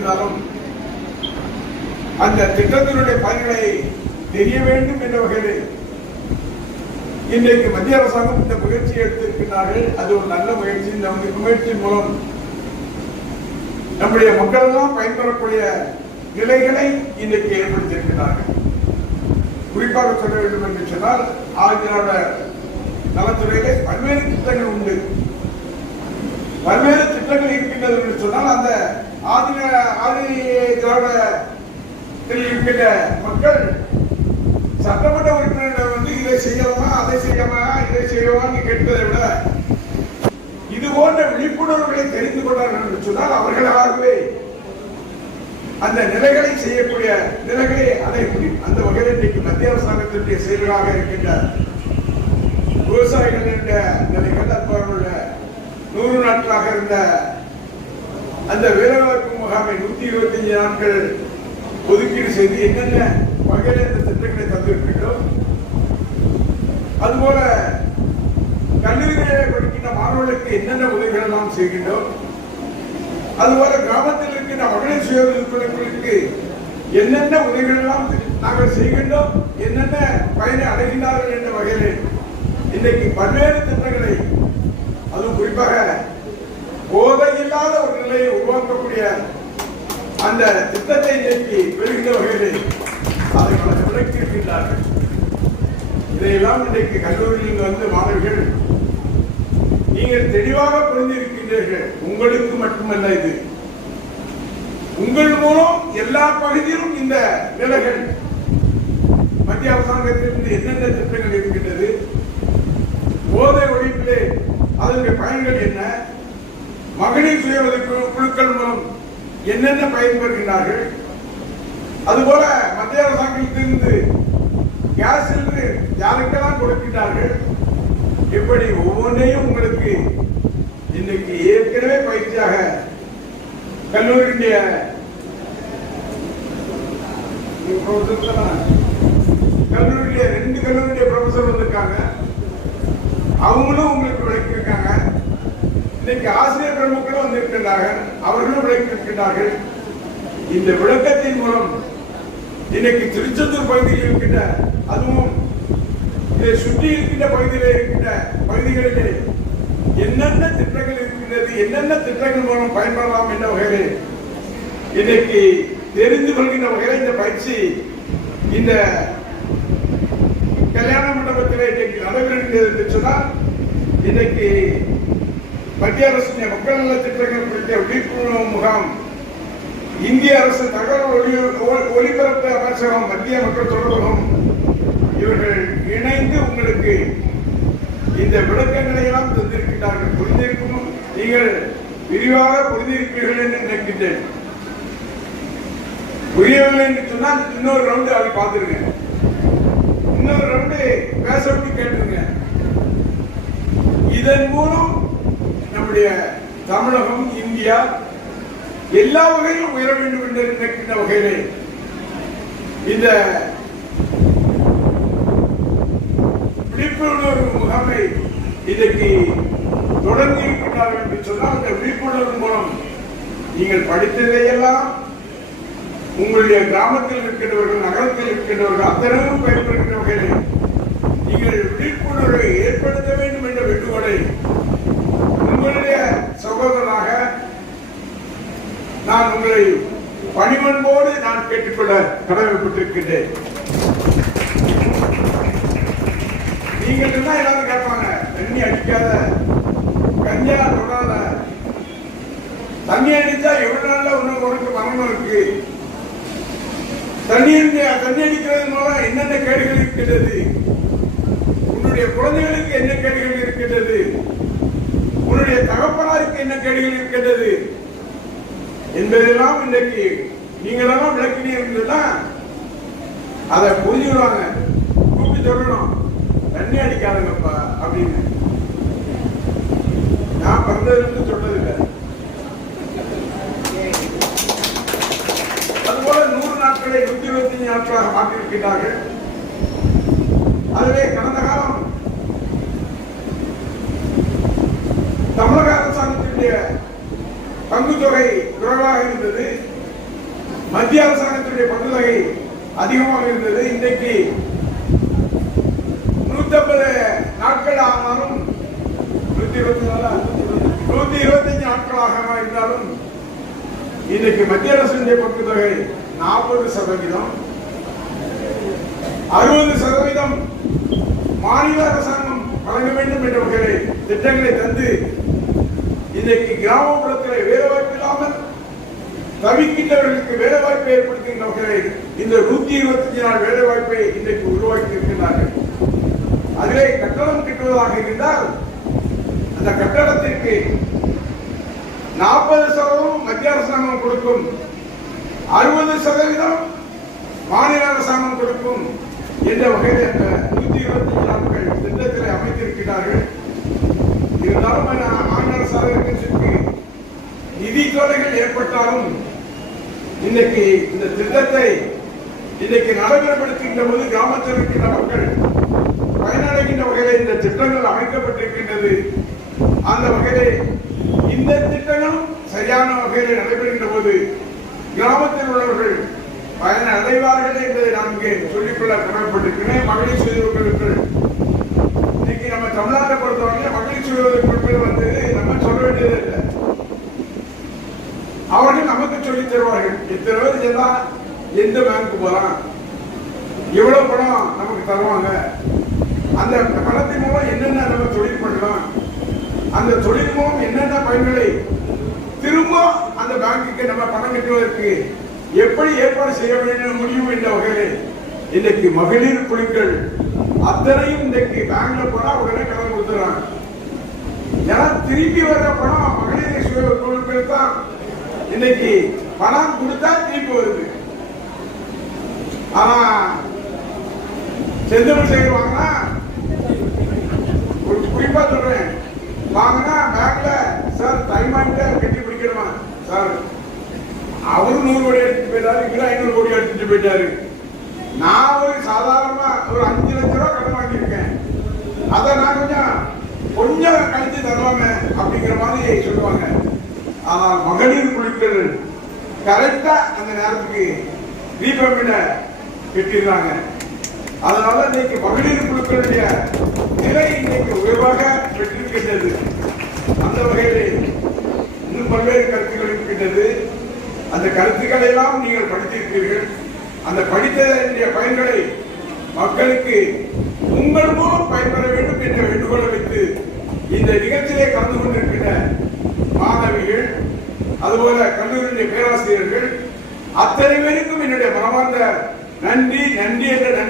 இருந்தாலும் அந்த திட்டத்தினுடைய பயன்களை தெரிய வேண்டும் என்ற வகையில் இன்றைக்கு மத்திய அரசாங்கம் இந்த முயற்சியை எடுத்திருக்கிறார்கள். அது ஒரு நல்ல முயற்சி. இந்த முயற்சியின் மூலம் நம்முடைய மக்கள் எல்லாம் பயன்பெறக்கூடிய நிலைகளை இன்றைக்கு ஏற்படுத்தியிருக்கிறார்கள். குறிப்பாக சொல்ல வேண்டும் என்று சொன்னால் ஆதிதிராவிட நலத்துறையிலே பல்வேறு திட்டங்கள் உண்டு. பல்வேறு திட்டங்கள் இருக்கின்றது என்று சொன்னால் அந்த ஆதிதிராவிடத்தில் இருக்கின்ற மக்கள் சட்டமன்ற உறுப்பினர்கள் வந்து இதை செய்யலாமா, அதை செய்யலாமா, இதை செய்யலாமான்னு கேட்பதை விட இது போன்ற விழிப்புணர்வுகளை தெரிந்து கொண்டார்கள் என்று சொன்னால் அவர்களாகவே அந்த நிலைகளை செய்யக்கூடிய நிலைகளை அடைய முடியும். அந்த வகையில் இன்றைக்கு மத்திய அரசாங்கத்தினுடைய செயல்களாக இருக்கின்ற விவசாயிகள் என்ற நிலைகள், அவர்களுடைய 100 நாட்களாக இருந்த அந்த வேலைவாய்ப்பு முகாமை 125 நாட்கள் ஒதுக்கீடு செய்து என்னென்ன வகையில் இந்த திட்டங்களை தந்திருக்கின்றோம். அதுபோல கல்லூரிகளை படிக்கின்ற மாணவர்களுக்கு என்னென்ன உதவிகள் எல்லாம் செய்கின்றோம். அதுபோல கிராமத்தில் இருக்கின்ற மகளிர் சுய உறுப்பினர்களுக்கு என்னென்ன உதவிகள் எல்லாம் நாங்கள் செய்கின்றோம், என்னென்ன பயனை அடைகின்றார்கள் என்ற வகையில் இன்றைக்கு பல்வேறு திட்டங்களை, அதுவும் குறிப்பாக போதை இல்லாத ஒரு நிலையை உருவாக்கக்கூடிய அந்த திட்டத்தை இன்றைக்கு பெறுகின்ற வகையில் அதை விளக்கியிருக்கின்றார்கள். இதையெல்லாம் இன்றைக்கு கல்லூரியில் வந்து மாணவர்கள் நீங்கள் தெளிவாக புரிந்திருக்கின்றீர்கள். உங்களுக்கு மட்டுமல்ல, இது உங்கள் மூலம் எல்லா பகுதியிலும் இந்த நிலைகள் மத்திய அரசாங்கத்திலிருந்து என்னென்ன திட்டங்கள் இருக்கின்றது, போதை ஒழிப்பிலே அதனுடைய பயன்கள் என்ன, மகளிர் சுய குழுக்கள் மூலம் என்னென்ன பயன்பெறுகிறார்கள், அதுபோல மத்திய அரசாங்கத்திலிருந்து கேஸ் சிலிண்டர் யாருக்கெல்லாம் கொடுக்கின்றார்கள், இப்படி ஒவ்வொன்றையும் உங்களுக்கு இன்னைக்கு ஏற்கனவே பயிற்சியாக கல்லூரியுடைய கல்லூரியுடைய 2 கல்லூரியுடைய ப்ரொஃபசர் வந்திருக்காங்க. அவங்களும் உங்களுக்கு விளக்கியிருக்காங்க. இன்னைக்கு ஆசிரியர் பிரமுகர்களும் வந்திருக்கின்றார்கள், அவர்களும் விளக்கியிருக்கின்றார்கள். இந்த விளக்கத்தின் மூலம் இன்னைக்கு திருச்செந்தூர் பகுதியில் இருக்கின்ற, அதுவும் இதை சுற்றி இருக்கின்ற பகுதியில் இருக்கின்ற பகுதிகளிலே என்னென்ன திட்டங்கள் இருக்கின்றது, என்னென்ன திட்டங்கள் மூலம் பயன்படலாம் என்ற வகையில் இன்னைக்கு தெரிந்து கொள்கின்ற வகையில் இந்த பயிற்சி இந்த கல்யாண மண்டபத்தில் இன்னைக்கு நடைபெறுகிறது என்று சொன்னால், இன்னைக்கு மத்திய அரசு மக்கள் நல திட்டங்கள் குறித்த விழிப்புணர்வு முகாம் இந்திய அரசு தகவல் ஒலிபரப்பு அமைச்சகம், மத்திய மக்கள் தொடர்பகம் இவர்கள் இணைந்து உங்களுக்கு இந்த விளக்கங்களை எல்லாம் தந்திருக்கிறார்கள். புரிந்திருக்கும், நீங்கள் விரிவாக புரிந்திருப்பீர்கள் என்று நினைக்கின்றேன். புரியவில்லை என்று சொன்னால் இன்னொரு ரவுண்டு அதை பார்த்துருங்க, இன்னொரு ரவுண்டு பேச விட்டு கேட்டுருங்க. இதன் மூலம் நம்முடைய தமிழகம், இந்தியா எல்லா வகையிலும் உயர வேண்டும் என்று நினைக்கின்ற வகையிலே இந்த விழிப்புணர்வு முகாமை இன்றைக்கு தொடங்கி இருக்கிறார்கள் என்று சொன்னால், அந்த விழிப்புணர்வு மூலம் நீங்கள் படித்ததையெல்லாம் உங்களுடைய கிராமத்தில் இருக்கின்றவர்கள், நகரத்தில் இருக்கின்றவர்கள் அத்தனையும் பயன்படுகின்ற வகையில் நீங்கள் விழிப்புணர்வை ஏற்படுத்த வேண்டும் என்ற வேண்டுகோளை உங்களுடைய சகோதரனாக நான் உங்களை பணிவன்போடு நான் கேட்டுக்கொள்ள கடமைப்பட்டிருக்கின்றேன். நீங்கள் என்ன எல்லாரும் கேட்பாங்க, தண்ணி அடிக்காத, கஞ்சா தொடாத, தண்ணி அடிச்சா எவ்வளவு நாள்ல உனக்கு மரணம் இருக்கு, தண்ணி அடிக்கிறது மூலம் என்னென்ன கேடுகள் இருக்கின்றது, உன்னுடைய குழந்தைகளுக்கு என்ன கேடுகள் இருக்கின்றது, உன்னுடைய தகப்பனாருக்கு என்ன கேடுகள் இருக்கின்றது என்பதெல்லாம் இன்றைக்கு நீங்களெல்லாம் விளக்கினீங்கன்னா அதை புரிஞ்சுடுவாங்க. கூப்பிட்டு சொல்லணும், தண்ணி அடிக்காதுங்கப்பா அப்படின்னு. நான் பிறந்ததுன்னு சொன்னதில்லை. அதுபோல 100 நாட்களை 125 நாட்களாக மாற்றியிருக்கிறார்கள். அதுவே கடந்த காலம் தமிழக அரசாங்கத்தினுடைய பங்கு தொகை குறைவாக இருந்தது. மத்திய அரசாங்கத்துடைய பங்குதொகை அதிகமாக இருந்தது. இன்றைக்கு 150 நாட்கள் ஆனாலும் 125 நாட்களாக இருந்தாலும் இன்றைக்கு மத்திய அரசுடைய பங்குதொகை 40%, 60% மாநில அரசாங்கம் வழங்க வேண்டும் என்ற வகையில் திட்டங்களை தந்து இன்றைக்கு கிராமப்புறத்தில் வேலைவாய்ப்பு இல்லாமல் தவிக்கின்றவர்களுக்கு வேலைவாய்ப்பை ஏற்படுத்துகின்ற வகையில் இந்த 125 நாள் வேலைவாய்ப்பை இன்றைக்கு உருவாக்கி இருக்கின்றார்கள். அதிலே கட்டணம் கட்டுவதாக இருந்தால் அந்த கட்டணத்திற்கு 40% மத்திய அரசாங்கம் கொடுக்கும், 60% மாநில அரசாங்கம் கொடுக்கும் என்ற வகையில் இந்த 125 நாட்கள் திட்டத்தில் அமைத்திருக்கிறார்கள். இருந்தாலும் மாநில அரசாங்கத்திற்கு நிதி தொல்லைகள் ஏற்பட்டாலும் இன்னைக்கு இந்த திட்டத்தை இன்னைக்கு நடைமுறைப்படுத்துகின்ற போது கிராமத்தில் இருக்கின்ற மக்கள் பயனடைகின்ற வகையில் இந்த திட்டங்கள் அமைக்கப்பட்டிருக்கின்றது. அந்த வகையிலே இந்த திட்டங்களும் சரியான வகையில் நடைபெறுகின்ற போது கிராமத்தில் உள்ளவர்கள் பயன் அடைவார்கள் என்பதை நான் இங்கே சொல்லிக்கொள்ள கடமைப்பட்டிருக்கிறேன். மகளிர் சுய உதவிக்குழுக்கள் இன்னைக்கு நம்ம தமிழ்நாட்டை பொறுத்தவரையில் மகளிர் சுய உதவிக்குழுக்கள் வந்து நம்ம சொல்ல வேண்டியது இல்லை, அவர்கள் நமக்கு சொல்லி தருவார்கள். எத்தனை பேர் சேர்ந்தா எந்த பேங்க்கு போலாம், எவ்வளவு பணம் நமக்கு தருவாங்க, அந்த பணத்தின் மூலம் என்னென்ன நம்ம தொழில் பண்ணலாம், அந்த தொழில் மூலம் என்னென்ன பயன்களை திரும்ப அந்த பேங்குக்கு நம்ம பணம் கட்டுவதற்கு எப்படி ஏற்பாடு செய்ய வேண்டும் முடியும் என்ற வகையில் இன்னைக்கு மகளிர் குழுக்கள் அத்தனையும் இன்னைக்கு பேங்க்ல போனா உடனே கடன் கொடுத்துறாங்க. ஏன்னா திருப்பி வர்ற பணம் மகளிர் சுய குழுக்கள் தான் இன்னைக்கு பணம் கொடுத்தா திருப்பி வருது. ஆனா செந்தமிழ் செய்து வாங்கினா, ஒரு குறிப்பா சொல்றேன், வாங்கினா பேங்க்ல சார் டைம் ஆகிட்ட கட்டி பிடிக்கணுமா சார், அவரு 100 கோடி எடுத்துட்டு போயிட்டாரு, இங்க 500 கோடி எடுத்துட்டு போயிட்டாரு. நான் ஒரு சாதாரணமா ஒரு 5 லட்சம் ரூபாய் கடன் வாங்கியிருக்கேன், அதை நான் கொஞ்சம் கழிச்சு தருவாங்க அப்படிங்கிற மாதிரி சொல்லுவாங்க. ஆனால் மகளிர் குழுக்கள் கரெக்டா அந்த நேரத்துக்கு ரீபேமெண்ட கட்டிடுறாங்க. அதனால இன்னைக்கு மகளிர் குழுக்களுடைய நிலை இன்னைக்கு உயர்வாக பெற்றிருக்கின்றது. அந்த வகையில் இன்னும் பல்வேறு கருத்துக்கள் இருக்கின்றது. அந்த கருத்துக்களை எல்லாம் நீங்கள் படித்திருக்கிறீர்கள். அந்த படித்ததனுடைய பயன்களை மக்களுக்கு உங்கள் மூலம் பயன்பெற வேண்டும் என்ற வேண்டுகோளை வைத்து இந்த நிகழ்ச்சியிலே கலந்து கொண்டிருக்கின்ற மாணவிகள், அதுபோல கல்லூரியுடைய பேராசிரியர்கள் அத்தனை பேருக்கும் என்னுடைய மனமார்ந்த நன்றி என்ற